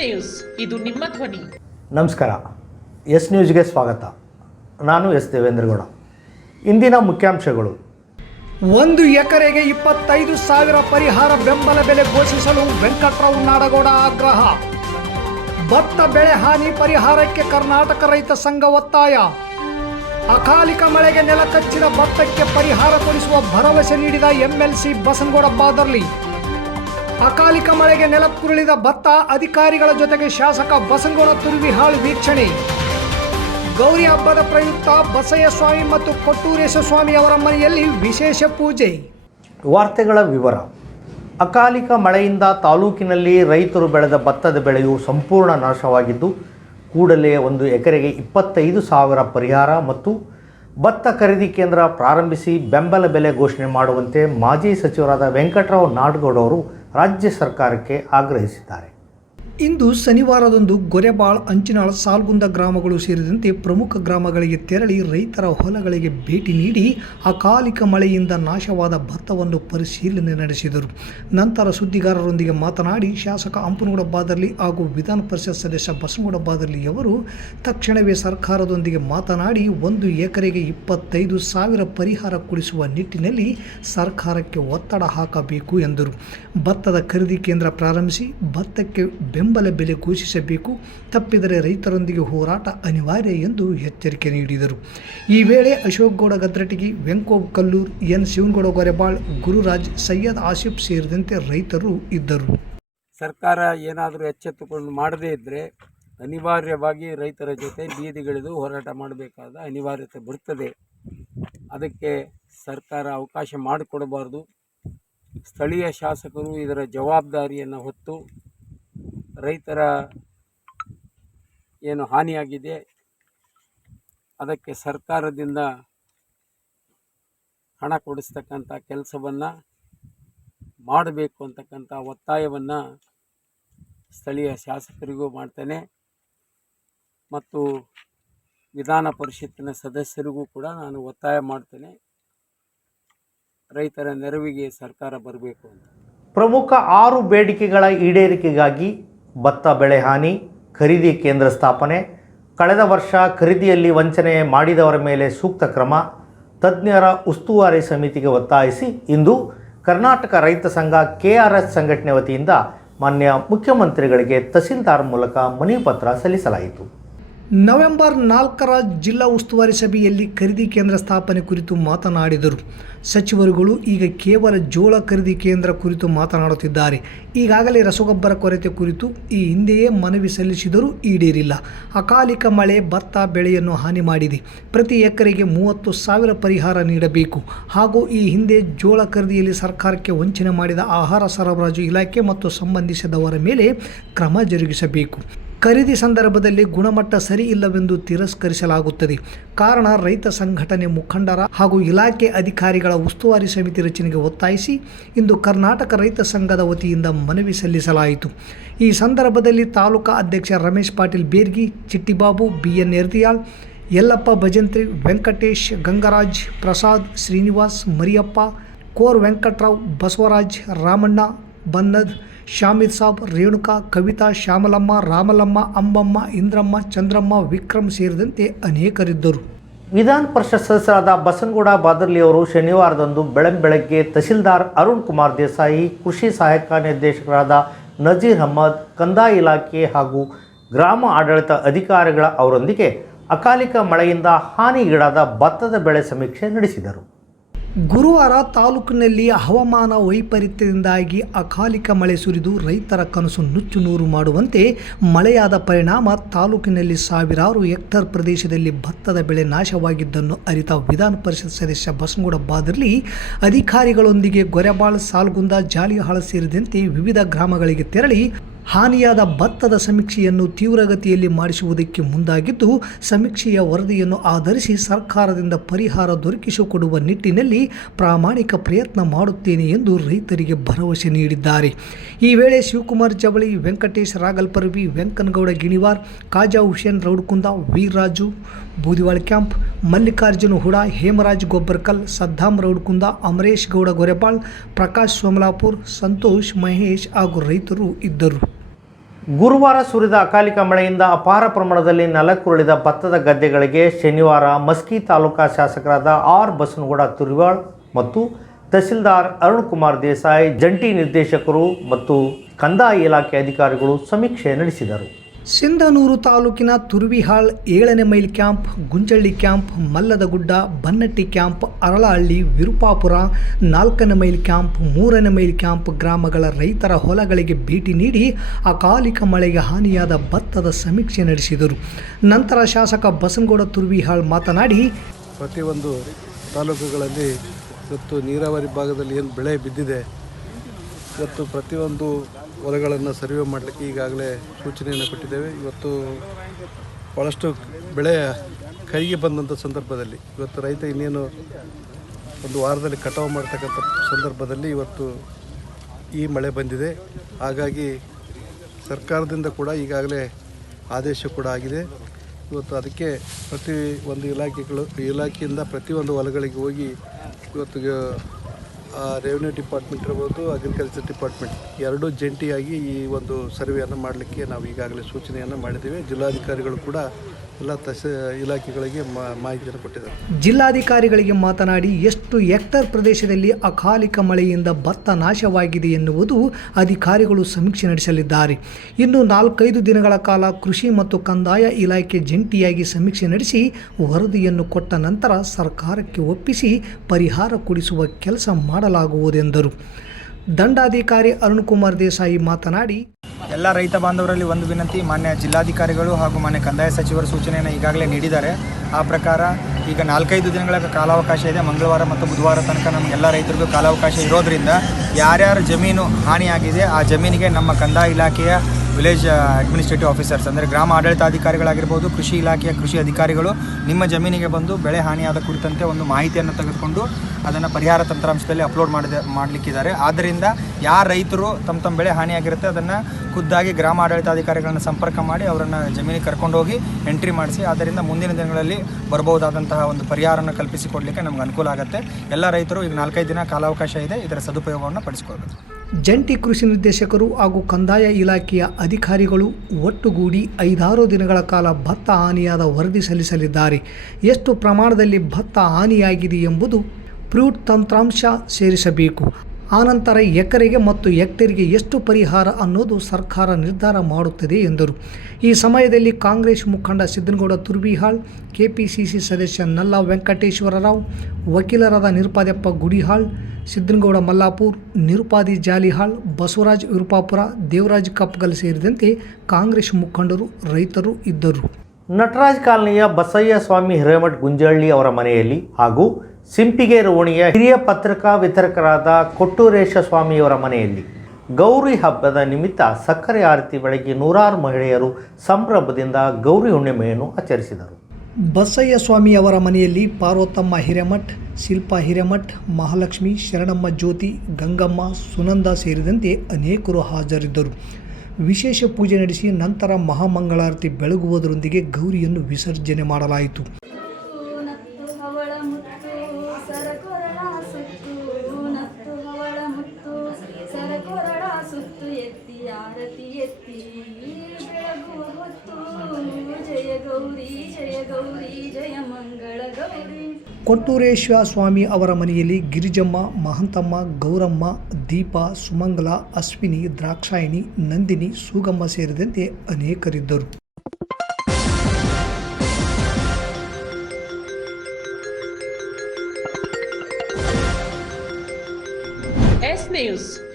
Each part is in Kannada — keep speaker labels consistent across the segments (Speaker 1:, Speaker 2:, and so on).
Speaker 1: ನ್ಯೂಸ್. ಇದು ನಿಮ್ಮ ಧ್ವನಿ.
Speaker 2: ನಮಸ್ಕಾರ. ಎಸ್ ನ್ಯೂಸ್ಗೆ ಸ್ವಾಗತ. ನಾನು ಎಸ್ ದೇವೇಂದ್ರಗೌಡ. ಇಂದಿನ ಮುಖ್ಯಾಂಶಗಳು.
Speaker 3: ಒಂದು ಎಕರೆಗೆ ಇಪ್ಪತ್ತೈದು ಸಾವಿರ ಪರಿಹಾರ ಬೆಂಬಲ ಬೆಲೆ ಘೋಷಿಸಲು ವೆಂಕಟರಾವ್ ನಾಡಗೌಡ ಆಗ್ರಹ. ಭತ್ತ ಬೆಳೆ ಹಾನಿ ಪರಿಹಾರಕ್ಕೆ ಕರ್ನಾಟಕ ರೈತ ಸಂಘ ಒತ್ತಾಯ. ಅಕಾಲಿಕ ಮಳೆಗೆ ನೆಲಕಚ್ಚಿದ ಭತ್ತಕ್ಕೆ ಪರಿಹಾರ ಕೊಡಿಸುವ ಭರವಸೆ ನೀಡಿದ ಎಂಎಲ್ಸಿ ಬಸನಗೌಡ ಬಾದರ್ಲಿ. ಅಕಾಲಿಕ ಮಳೆಗೆ ನೆಲಕ್ಕುರುಳಿದ ಭತ್ತ ಅಧಿಕಾರಿಗಳ ಜೊತೆಗೆ ಶಾಸಕ ಬಸನಗೌಡ ತುರ್ವಿಹಾಳ್ ವೀಕ್ಷಣೆ. ಗೌರಿ ಹಬ್ಬದ ಪ್ರಯುಕ್ತ ಬಸಯ್ಯ ಸ್ವಾಮಿ ಮತ್ತು ಕೊಟ್ಟೂರೇಶ ಸ್ವಾಮಿ ಅವರ ಮನೆಯಲ್ಲಿ ವಿಶೇಷ ಪೂಜೆ.
Speaker 2: ವಾರ್ತೆಗಳ ವಿವರ. ಅಕಾಲಿಕ ಮಳೆಯಿಂದ ತಾಲೂಕಿನಲ್ಲಿ ರೈತರು ಬೆಳೆದ ಭತ್ತದ ಬೆಳೆಯು ಸಂಪೂರ್ಣ ನಾಶವಾಗಿದ್ದು, ಕೂಡಲೇ ಒಂದು ಎಕರೆಗೆ ಇಪ್ಪತ್ತೈದು ಸಾವಿರ ಪರಿಹಾರ ಮತ್ತು ಭತ್ತ ಖರೀದಿ ಕೇಂದ್ರ ಪ್ರಾರಂಭಿಸಿ ಬೆಂಬಲ ಬೆಲೆ ಘೋಷಣೆ ಮಾಡುವಂತೆ ಮಾಜಿ ಸಚಿವರಾದ ವೆಂಕಟರಾವ್ ನಾಡಗೌಡ ಅವರು राज्य सरकार के आग्रह सितारे
Speaker 3: ಇಂದು ಶನಿವಾರದಂದು ಗೊರೆಬಾಳ್ ಅಂಚಿನಾಳ್ ಸಾಲ್ಗುಂದ ಗ್ರಾಮಗಳು ಸೇರಿದಂತೆ ಪ್ರಮುಖ ಗ್ರಾಮಗಳಿಗೆ ತೆರಳಿ ರೈತರ ಹೊಲಗಳಿಗೆ ಭೇಟಿ ನೀಡಿ ಅಕಾಲಿಕ ಮಳೆಯಿಂದ ನಾಶವಾದ ಭತ್ತವನ್ನು ಪರಿಶೀಲನೆ ನಡೆಸಿದರು. ನಂತರ ಸುದ್ದಿಗಾರರೊಂದಿಗೆ ಮಾತನಾಡಿ, ಶಾಸಕ ಅಂಪನಗೌಡ ಬಾದರ್ಲಿ ಹಾಗೂ ವಿಧಾನ ಪರಿಷತ್ ಸದಸ್ಯ ಬಸನಗೌಡ ಬಾದರ್ಲಿಯವರು ತಕ್ಷಣವೇ ಸರ್ಕಾರದೊಂದಿಗೆ ಮಾತನಾಡಿ, ಒಂದು ಎಕರೆಗೆ ಇಪ್ಪತ್ತೈದು ಸಾವಿರ ಪರಿಹಾರ ಕೊಡಿಸುವ ನಿಟ್ಟಿನಲ್ಲಿ ಸರ್ಕಾರಕ್ಕೆ ಒತ್ತಡ ಹಾಕಬೇಕು ಎಂದರು. ಭತ್ತದ ಖರೀದಿ ಕೇಂದ್ರ ಪ್ರಾರಂಭಿಸಿ, ಭತ್ತಕ್ಕೆ ಬೆಂಬಲ ಬೆಲೆ ಘೋಷಿಸಬೇಕು, ತಪ್ಪಿದರೆ ರೈತರೊಂದಿಗೆ ಹೋರಾಟ ಅನಿವಾರ್ಯ ಎಂದು ಎಚ್ಚರಿಕೆ ನೀಡಿದರು. ಈ ವೇಳೆ ಅಶೋಕ್ ಗೌಡ ಗದ್ರಟಗಿ, ವೆಂಕೋಬ್ ಕಲ್ಲೂರ್, ಎನ್. ಶಿವನ್ಗೌಡ ಗೊರೆಬಾಳ್, ಗುರುರಾಜ್ ಸೈಯದ್ ಆಸಿಫ್ ಸೇರಿದಂತೆ ರೈತರು ಇದ್ದರು.
Speaker 4: ಸರ್ಕಾರ ಏನಾದರೂ ಎಚ್ಚೆತ್ತುಕೊಂಡು ಮಾಡದೇ ಇದ್ದರೆ ಅನಿವಾರ್ಯವಾಗಿ ರೈತರ ಜೊತೆ ಬೀದಿಗಿಳಿದು ಹೋರಾಟ ಮಾಡಬೇಕಾದ ಅನಿವಾರ್ಯತೆ ಬರ್ತದೆ ಅದಕ್ಕೆ ಸರ್ಕಾರ ಅವಕಾಶ ಮಾಡಿಕೊಡಬಾರ್ದು. ಸ್ಥಳೀಯ ಶಾಸಕರು ಇದರ ಜವಾಬ್ದಾರಿಯನ್ನು ಹೊತ್ತು ರೈತರ ಏನು ಹಾನಿಯಾಗಿದೆ, ಅದಕ್ಕೆ ಸರ್ಕಾರದಿಂದ ಹಣ ಕೊಡಿಸ್ತಕ್ಕಂಥ ಕೆಲಸವನ್ನು ಮಾಡಬೇಕು ಅಂತಕ್ಕಂಥ ಒತ್ತಾಯವನ್ನು ಸ್ಥಳೀಯ ಶಾಸಕರಿಗೂ ಮಾಡ್ತೇನೆ. ಮತ್ತು ವಿಧಾನ ಪರಿಷತ್ತಿನ ಸದಸ್ಯರಿಗೂ ಕೂಡ ನಾನು ಒತ್ತಾಯ ಮಾಡ್ತೇನೆ. ರೈತರ ನೆರವಿಗೆ ಸರ್ಕಾರ ಬರಬೇಕು
Speaker 2: ಪ್ರಮುಖ ಆರು ಬೇಡಿಕೆಗಳ ಈಡೇರಿಕೆಗಾಗಿ ಭತ್ತ ಬೆಳೆ ಹಾನಿ, ಖರೀದಿ ಕೇಂದ್ರ ಸ್ಥಾಪನೆ, ಕಳೆದ ವರ್ಷ ಖರೀದಿಯಲ್ಲಿ ವಂಚನೆ ಮಾಡಿದವರ ಮೇಲೆ ಸೂಕ್ತ ಕ್ರಮ, ತಜ್ಞರ ಉಸ್ತುವಾರಿ ಸಮಿತಿಗೆ ಒತ್ತಾಯಿಸಿ ಇಂದು ಕರ್ನಾಟಕ ರೈತ ಸಂಘ ಕೆಆರ್ಎಸ್ ಸಂಘಟನೆ ವತಿಯಿಂದ ಮಾನ್ಯ ಮುಖ್ಯಮಂತ್ರಿಗಳಿಗೆ ತಹಸೀಲ್ದಾರ್ ಮೂಲಕ ಮನವಿ ಪತ್ರ ಸಲ್ಲಿಸಲಾಯಿತು.
Speaker 3: ನವೆಂಬರ್ ನಾಲ್ಕರ ಜಿಲ್ಲಾ ಉಸ್ತುವಾರಿ ಸಭೆಯಲ್ಲಿ ಖರೀದಿ ಕೇಂದ್ರ ಸ್ಥಾಪನೆ ಕುರಿತು ಮಾತನಾಡಿದರು. ಸಚಿವರುಗಳು ಈಗ ಕೇವಲ ಜೋಳ ಖರೀದಿ ಕೇಂದ್ರ ಕುರಿತು ಮಾತನಾಡುತ್ತಿದ್ದಾರೆ. ಈಗಾಗಲೇ ರಸಗೊಬ್ಬರ ಕೊರತೆ ಕುರಿತು ಈ ಹಿಂದೆಯೇ ಮನವಿ ಸಲ್ಲಿಸಿದರೂ ಈಡೇರಿಲ್ಲ. ಅಕಾಲಿಕ ಮಳೆ, ಭತ್ತ ಬೆಳೆಯನ್ನು ಹಾನಿ ಮಾಡಿದೆ. ಪ್ರತಿ ಎಕರೆಗೆ ಮೂವತ್ತು ಸಾವಿರ ಪರಿಹಾರ ನೀಡಬೇಕು. ಹಾಗೂ ಈ ಹಿಂದೆ ಜೋಳ ಖರೀದಿಯಲ್ಲಿ ಸರ್ಕಾರಕ್ಕೆ ವಂಚನೆ ಮಾಡಿದ ಆಹಾರ ಸರಬರಾಜು ಇಲಾಖೆ ಮತ್ತು ಸಂಬಂಧಿಸಿದವರ ಮೇಲೆ ಕ್ರಮ ಜರುಗಿಸಬೇಕು. ಖರೀದಿ ಸಂದರ್ಭದಲ್ಲಿ ಗುಣಮಟ್ಟ ಸರಿ ಇಲ್ಲವೆಂದು ತಿರಸ್ಕರಿಸಲಾಗುತ್ತದೆ. ಕಾರಣ ರೈತ ಸಂಘಟನೆ ಮುಖಂಡರ ಹಾಗೂ ಇಲಾಖೆ ಅಧಿಕಾರಿಗಳ ಉಸ್ತುವಾರಿ ಸಮಿತಿ ರಚನೆಗೆ ಒತ್ತಾಯಿಸಿ ಇಂದು ಕರ್ನಾಟಕ ರೈತ ಸಂಘದ ವತಿಯಿಂದ ಮನವಿ ಸಲ್ಲಿಸಲಾಯಿತು. ಈ ಸಂದರ್ಭದಲ್ಲಿ ತಾಲೂಕಾ ಅಧ್ಯಕ್ಷ ರಮೇಶ್ ಪಾಟೀಲ್ ಬೇರ್ಗಿ, ಚಿಟ್ಟಿಬಾಬು ಬಿ ಎನ್ ಎರ್ದಿಯಾಳ್, ಯಲ್ಲಪ್ಪ ಭಜಂತ್ರಿ, ವೆಂಕಟೇಶ್ ಗಂಗರಾಜ್, ಪ್ರಸಾದ್ ಶ್ರೀನಿವಾಸ್, ಮರಿಯಪ್ಪ, ಕೋರ್ ವೆಂಕಟರಾವ್, ಬಸವರಾಜ್, ರಾಮಣ್ಣ, ಬನ್ನದ್, ಶಾಮಿದ್ ಸಾಬ್, ರೇಣುಕಾ, ಕವಿತಾ, ಶ್ಯಾಮಲಮ್ಮ, ರಾಮಲಮ್ಮ, ಅಂಬಮ್ಮ, ಇಂದ್ರಮ್ಮ, ಚಂದ್ರಮ್ಮ, ವಿಕ್ರಮ್ ಸೇರಿದಂತೆ ಅನೇಕರಿದ್ದರು.
Speaker 2: ವಿಧಾನ ಪರಿಷತ್ ಸದಸ್ಯರಾದ ಬಸನಗೌಡ ಬಾದರ್ಲಿ ಅವರು ಶನಿವಾರದಂದು ಬೆಳಂಬೆಳಗ್ಗೆ ತಹಸೀಲ್ದಾರ್ ಅರುಣ್ ಕುಮಾರ್ ದೇಸಾಯಿ, ಕೃಷಿ ಸಹಾಯಕ ನಿರ್ದೇಶಕರಾದ ನಜೀರ್ ಅಹಮದ್, ಕಂದಾಯ ಇಲಾಖೆ ಹಾಗೂ ಗ್ರಾಮ ಆಡಳಿತ ಅಧಿಕಾರಿಗಳ ಅವರೊಂದಿಗೆ ಅಕಾಲಿಕ ಮಳೆಯಿಂದ ಹಾನಿಗೀಡಾದ ಭತ್ತದ ಬೆಳೆ ಸಮೀಕ್ಷೆ ನಡೆಸಿದರು.
Speaker 3: ಗುರುವಾರ ತಾಲೂಕಿನಲ್ಲಿ ಹವಾಮಾನ ವೈಪರೀತ್ಯದಿಂದಾಗಿ ಅಕಾಲಿಕ ಮಳೆ ಸುರಿದು ರೈತರ ಕನಸು ನುಚ್ಚು ನೂರು ಮಾಡುವಂತೆ ಮಳೆಯಾದ ಪರಿಣಾಮ ತಾಲೂಕಿನಲ್ಲಿ ಸಾವಿರಾರು ಹೆಕ್ಟರ್ ಪ್ರದೇಶದಲ್ಲಿ ಭತ್ತದ ಬೆಳೆ ನಾಶವಾಗಿದ್ದನ್ನು ಅರಿತ ವಿಧಾನ ಪರಿಷತ್ ಸದಸ್ಯ ಬಸನಗೌಡ ಬಾದರ್ಲಿ ಅಧಿಕಾರಿಗಳೊಂದಿಗೆ ಗೊರೆಬಾಳ್ ಸಾಲ್ಗುಂದ ಜಾಲಿಹಾಳ ಸೇರಿದಂತೆ ವಿವಿಧ ಗ್ರಾಮಗಳಿಗೆ ತೆರಳಿ ಹಾನಿಯಾದ ಭತ್ತದ ಸಮೀಕ್ಷೆಯನ್ನು ತೀವ್ರಗತಿಯಲ್ಲಿ ಮಾಡಿಸುವುದಕ್ಕೆ ಮುಂದಾಗಿದ್ದು, ಸಮೀಕ್ಷೆಯ ವರದಿಯನ್ನು ಆಧರಿಸಿ ಸರ್ಕಾರದಿಂದ ಪರಿಹಾರ ದೊರಕಿಸಿಕೊಡುವ ನಿಟ್ಟಿನಲ್ಲಿ ಪ್ರಾಮಾಣಿಕ ಪ್ರಯತ್ನ ಮಾಡುತ್ತೇನೆ ಎಂದು ರೈತರಿಗೆ ಭರವಸೆ ನೀಡಿದ್ದಾರೆ. ಈ ವೇಳೆ ಶಿವಕುಮಾರ್ ಜವಳಿ, ವೆಂಕಟೇಶ್ ರಾಗಲ್ಪರ್ವಿ ವೆಂಕನಗೌಡ ಗಿಣಿವಾರ್, ಕಾಜಾ ಹುಷೇನ್ ರೌಡ್ಕುಂದ, ವೀರ್ರಾಜು ಬೂದಿವಾಳ ಕ್ಯಾಂಪ್, ಮಲ್ಲಿಕಾರ್ಜುನ ಹುಡ, ಹೇಮರಾಜ್ ಗೊಬ್ಬರ್ಕಲ್ ಸದ್ದಾಂ ರೌಡ್ಕುಂದ, ಅಮರೇಶ್ ಗೌಡ ಗೊರೆಪಾಳ್ ಪ್ರಕಾಶ್ ಸೋಮಲಾಪುರ್, ಸಂತೋಷ್ ಮಹೇಶ್ ಹಾಗೂ ರೈತರು ಇದ್ದರು.
Speaker 2: ಗುರುವಾರ ಸುರಿದ ಅಕಾಲಿಕ ಮಳೆಯಿಂದ ಅಪಾರ ಪ್ರಮಾಣದಲ್ಲಿ ನೆಲಕ್ಕುರುಳಿದ ಭತ್ತದ ಗದ್ದೆಗಳಿಗೆ ಶನಿವಾರ ಮಸ್ಕಿ ತಾಲೂಕಾ ಶಾಸಕರಾದ ಆರ್ ಬಸನಗೌಡ ತುರಿವಾಳ್ ಮತ್ತು ತಹಸೀಲ್ದಾರ್ ಅರುಣ್ ಕುಮಾರ್ ದೇಸಾಯಿ, ಜಂಟಿ ನಿರ್ದೇಶಕರು ಮತ್ತು ಕಂದಾಯ ಇಲಾಖೆ ಅಧಿಕಾರಿಗಳು ಸಮೀಕ್ಷೆ ನಡೆಸಿದರು.
Speaker 3: ಸಿಂಧನೂರು ತಾಲೂಕಿನ ತುರ್ವಿಹಾಳ್ ಏಳನೇ mile camp, Gunjalli camp, Malladagudda, Bannatti camp, Aralahalli, Virupapura, ನಾಲ್ಕನೇ ಮೈಲ್ ಕ್ಯಾಂಪ್, ಮೂರನೇ ಮೈಲ್ ಕ್ಯಾಂಪ್ ಗ್ರಾಮಗಳ ರೈತರ ಹೊಲಗಳಿಗೆ ಭೇಟಿ ನೀಡಿ ಅಕಾಲಿಕ ಮಳೆಗೆ ಹಾನಿಯಾದ ಭತ್ತದ ಸಮೀಕ್ಷೆ ನಡೆಸಿದರು. ನಂತರ ಶಾಸಕ ಬಸನಗೌಡ ತುರ್ವಿಹಾಳ್ ಮಾತನಾಡಿ,
Speaker 5: ಪ್ರತಿಯೊಂದು ತಾಲೂಕುಗಳಲ್ಲಿ ಇವತ್ತು ನೀರಾವರಿ ಭಾಗದಲ್ಲಿ ಏನು ಬೆಳೆ ಬಿದ್ದಿದೆ ಇವತ್ತು ಪ್ರತಿಯೊಂದು ಹೊಲಗಳನ್ನು ಸರ್ವೆ ಮಾಡಲಿಕ್ಕೆ ಈಗಾಗಲೇ ಸೂಚನೆಯನ್ನು ಕೊಟ್ಟಿದ್ದೇವೆ. ಇವತ್ತು ಭಾಳಷ್ಟು ಬೆಳೆ ಕೈಗೆ ಬಂದಂಥ ಸಂದರ್ಭದಲ್ಲಿ, ಇವತ್ತು ರೈತ ಇನ್ನೇನು ಒಂದು ವಾರದಲ್ಲಿ ಕಟಾವು ಮಾಡ್ತಕ್ಕಂಥ ಸಂದರ್ಭದಲ್ಲಿ ಇವತ್ತು ಈ ಮಳೆ ಬಂದಿದೆ. ಹಾಗಾಗಿ ಸರ್ಕಾರದಿಂದ ಕೂಡ ಈಗಾಗಲೇ ಆದೇಶ ಕೂಡ ಆಗಿದೆ. ಇವತ್ತು ಅದಕ್ಕೆ ಪ್ರತಿ ಒಂದು ಇಲಾಖೆಗಳು, ಇಲಾಖೆಯಿಂದ ಪ್ರತಿಯೊಂದು ಹೊಲಗಳಿಗೆ ಹೋಗಿ ಇವತ್ತು ರೆವಿನ್ಯೂ ಡಿಪಾರ್ಟ್ಮೆಂಟ್ ಇರ್ಬೋದು ಅಗ್ರಿಕಲ್ಚರ್ ಡಿಪಾರ್ಟ್ಮೆಂಟ್ ಎರಡೂ ಜಂಟಿಯಾಗಿ ಈ ಒಂದು ಸರ್ವೆಯನ್ನು ಮಾಡಲಿಕ್ಕೆ ನಾವು ಈಗಾಗಲೇ ಸೂಚನೆಯನ್ನು ಮಾಡಿದ್ದೇವೆ. ಜಿಲ್ಲಾಧಿಕಾರಿಗಳು ಕೂಡ ಎಲ್ಲ ತಸ ಇಲಾಖೆಗಳಿಗೆ ಮಾಹಿತಿಯನ್ನು ಕೊಟ್ಟಿದ್ದಾರೆ.
Speaker 3: ಜಿಲ್ಲಾಧಿಕಾರಿಗಳಿಗೆ ಮಾತನಾಡಿ ಎಷ್ಟು ಎಕ್ಟರ್ ಪ್ರದೇಶದಲ್ಲಿ ಅಕಾಲಿಕ ಮಳೆಯಿಂದ ಭತ್ತ ನಾಶವಾಗಿದೆ ಎನ್ನುವುದು ಅಧಿಕಾರಿಗಳು ಸಮೀಕ್ಷೆ ನಡೆಸಲಿದ್ದಾರೆ. ಇನ್ನು ನಾಲ್ಕೈದು ದಿನಗಳ ಕಾಲ ಕೃಷಿ ಮತ್ತು ಕಂದಾಯ ಇಲಾಖೆ ಜಂಟಿಯಾಗಿ ಸಮೀಕ್ಷೆ ನಡೆಸಿ ವರದಿಯನ್ನು ಕೊಟ್ಟ ನಂತರ ಸರ್ಕಾರಕ್ಕೆ ಒಪ್ಪಿಸಿ ಪರಿಹಾರ ಕೊಡಿಸುವ ಕೆಲಸ ಮಾಡಲಾಗುವುದೆಂದರು ದಂಡಾಧಿಕಾರಿ ಅರುಣ್ ಕುಮಾರ್ ದೇಸಾಯಿ ಮಾತನಾಡಿ
Speaker 6: ಎಲ್ಲ ರೈತ ಬಾಂಧವರಲ್ಲಿ ಒಂದು ವಿನಂತಿ, ಮಾನ್ಯ ಜಿಲ್ಲಾಧಿಕಾರಿಗಳು ಹಾಗೂ ಮಾನ್ಯ ಕಂದಾಯ ಸಚಿವರ ಸೂಚನೆಯನ್ನು ಈಗಾಗಲೇ ನೀಡಿದ್ದಾರೆ. ಆ ಪ್ರಕಾರ ಈಗ ನಾಲ್ಕೈದು ದಿನಗಳ ಕಾಲಾವಕಾಶ ಇದೆ. ಮಂಗಳವಾರ ಮತ್ತು ಬುಧವಾರ ತನಕ ನಮಗೆಲ್ಲ ರೈತರಿಗೂ ಕಾಲಾವಕಾಶ ಇರೋದ್ರಿಂದ ಯಾರ್ಯಾರ ಜಮೀನು ಹಾನಿಯಾಗಿದೆ, ಆ ಜಮೀನಿಗೆ ನಮ್ಮ ಕಂದಾಯ ಇಲಾಖೆಯ ವಿಲೇಜ್ ಅಡ್ಮಿನಿಸ್ಟ್ರೇಟಿವ್ ಆಫೀಸರ್ಸ್ ಅಂದರೆ ಗ್ರಾಮ ಆಡಳಿತಾಧಿಕಾರಿಗಳಾಗಿರ್ಬೋದು, ಕೃಷಿ ಇಲಾಖೆಯ ಕೃಷಿ ಅಧಿಕಾರಿಗಳು ನಿಮ್ಮ ಜಮೀನಿಗೆ ಬಂದು ಬೆಳೆ ಹಾನಿಯಾದ ಕುರಿತಂತೆ ಒಂದು ಮಾಹಿತಿಯನ್ನು ತೆಗೆದುಕೊಂಡು ಅದನ್ನು ಪರಿಹಾರ ತಂತ್ರಾಂಶದಲ್ಲಿ ಅಪ್ಲೋಡ್ ಮಾಡಿದೆ, ಮಾಡಲಿಕ್ಕಿದ್ದಾರೆ. ಆದ್ದರಿಂದ ಯಾರ ರೈತರು ತಮ್ಮ ತಮ್ಮ ಬೆಳೆ ಹಾನಿಯಾಗಿರುತ್ತೆ ಅದನ್ನು ಖುದ್ದಾಗಿ ಗ್ರಾಮ ಆಡಳಿತಾಧಿಕಾರಿಗಳನ್ನು ಸಂಪರ್ಕ ಮಾಡಿ ಅವರನ್ನು ಜಮೀನಿಗೆ ಕರ್ಕೊಂಡೋಗಿ ಎಂಟ್ರಿ ಮಾಡಿಸಿ, ಆದ್ದರಿಂದ ಮುಂದಿನ ದಿನಗಳಲ್ಲಿ ಬರಬಹುದಾದಂತಹ ಒಂದು ಪರಿಹಾರವನ್ನು ಕಲ್ಪಿಸಿಕೊಡಲಿಕ್ಕೆ ನಮ್ಗೆ ಅನುಕೂಲ ಆಗುತ್ತೆ. ಎಲ್ಲ ರೈತರು ಈಗ ನಾಲ್ಕೈದು ದಿನ ಕಾಲಾವಕಾಶ ಇದೆ, ಇದರ ಸದುಪಯೋಗವನ್ನು ಪಡಿಸ್ಕೊಳ್ಬೇಕು.
Speaker 3: ಜಂಟಿ ಕೃಷಿ ನಿರ್ದೇಶಕರು ಹಾಗೂ ಕಂದಾಯ ಇಲಾಖೆಯ ಅಧಿಕಾರಿಗಳು ಒಟ್ಟುಗೂಡಿ ಐದಾರು ದಿನಗಳ ಕಾಲ ಭತ್ತ ಹಾನಿಯಾದ ವರದಿ ಸಲ್ಲಿಸಲಿದ್ದಾರೆ. ಎಷ್ಟು ಪ್ರಮಾಣದಲ್ಲಿ ಭತ್ತ ಹಾನಿಯಾಗಿದೆ ಎಂಬುದು ಪ್ರೂಟ್ ತಂತ್ರಾಂಶ ಸೇರಿಸಬೇಕು. ಆನಂತರ ಎಕರೆಗೆ ಮತ್ತು ಹೆಕ್ಟೇರ್ಗೆ ಎಷ್ಟು ಪರಿಹಾರ ಅನ್ನೋದು ಸರ್ಕಾರ ನಿರ್ಧಾರ ಮಾಡುತ್ತದೆ ಎಂದರು. ಈ ಸಮಯದಲ್ಲಿ ಕಾಂಗ್ರೆಸ್ ಮುಖಂಡ ಸಿದ್ದನಗೌಡ ತುರ್ಬಿಹಾಳ್, ಕೆಪಿಸಿಸಿ ಸದಸ್ಯ ನಲ್ಲ ವೆಂಕಟೇಶ್ವರರಾವ್, ವಕೀಲರಾದ ನಿರುಪಾದಪ್ಪ ಗುಡಿಹಾಳ್ ಸಿದ್ದನಗೌಡ ಮಲ್ಲಾಪುರ್, ನಿರುಪಾದಿ ಜಾಲಿಹಾಳ್, ಬಸವರಾಜ್ ವಿರುಪಾಪುರ, ದೇವರಾಜ್ ಕಪ್ಗಲ್ ಸೇರಿದಂತೆ ಕಾಂಗ್ರೆಸ್ ಮುಖಂಡರು ರೈತರು ಇದ್ದರು.
Speaker 2: ನಟರಾಜ್ ಕಾಲನಿಯ ಬಸಯ್ಯ ಸ್ವಾಮಿ ಹಿರೇಮಠ್ ಗುಂಜಳ್ಳಿ ಅವರ ಮನೆಯಲ್ಲಿ ಹಾಗೂ ಸಿಂಪಿಗೇರು ರೋಣಿಯ ಹಿರಿಯ ಪತ್ರಿಕಾ ವಿತರಕರಾದ ಕೊಟ್ಟೂರೇಶ ಸ್ವಾಮಿಯವರ ಮನೆಯಲ್ಲಿ ಗೌರಿ ಹಬ್ಬದ ನಿಮಿತ್ತ ಸಕ್ಕರೆ ಆರತಿ ಬೆಳಗ್ಗೆ ನೂರಾರು ಮಹಿಳೆಯರು ಸಂಭ್ರಮದಿಂದ ಗೌರಿ ಹುಣ್ಣಿಮೆಯನ್ನು ಆಚರಿಸಿದರು.
Speaker 3: ಬಸಯ್ಯ ಸ್ವಾಮಿ ಅವರ ಮನೆಯಲ್ಲಿ ಪಾರ್ವತಮ್ಮ ಹಿರೇಮಠ್, ಶಿಲ್ಪಾ ಹಿರೇಮಠ್, ಮಹಾಲಕ್ಷ್ಮಿ, ಶರಣಮ್ಮ ಜ್ಯೋತಿ, ಗಂಗಮ್ಮ, ಸುನಂದ ಸೇರಿದಂತೆ ಅನೇಕರು ಹಾಜರಿದ್ದರು. ವಿಶೇಷ ಪೂಜೆ ನಡೆಸಿ ನಂತರ ಮಹಾಮಂಗಳಾರತಿ ಬೆಳಗುವುದರೊಂದಿಗೆ ಗೌರಿಯನ್ನು ವಿಸರ್ಜನೆ ಮಾಡಲಾಯಿತು.
Speaker 7: ಗೌರಿ
Speaker 3: ಕೊಟ್ಟೂರೇಶ್ವರ ಸ್ವಾಮಿ ಅವರ ಮನೆಯಲ್ಲಿ ಗಿರಿಜಮ್ಮ, ಮಹಂತಮ್ಮ, ಗೌರಮ್ಮ, ದೀಪ, ಸುಮಂಗಲ, ಅಶ್ವಿನಿ, ದ್ರಾಕ್ಷಾಯಿಣಿ, ನಂದಿನಿ, ಸೂಗಮ್ಮ ಸೇರಿದಂತೆ ಅನೇಕರಿದ್ದರು.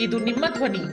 Speaker 1: ಇದು ನಿಮ್ಮ ಧ್ವನಿ.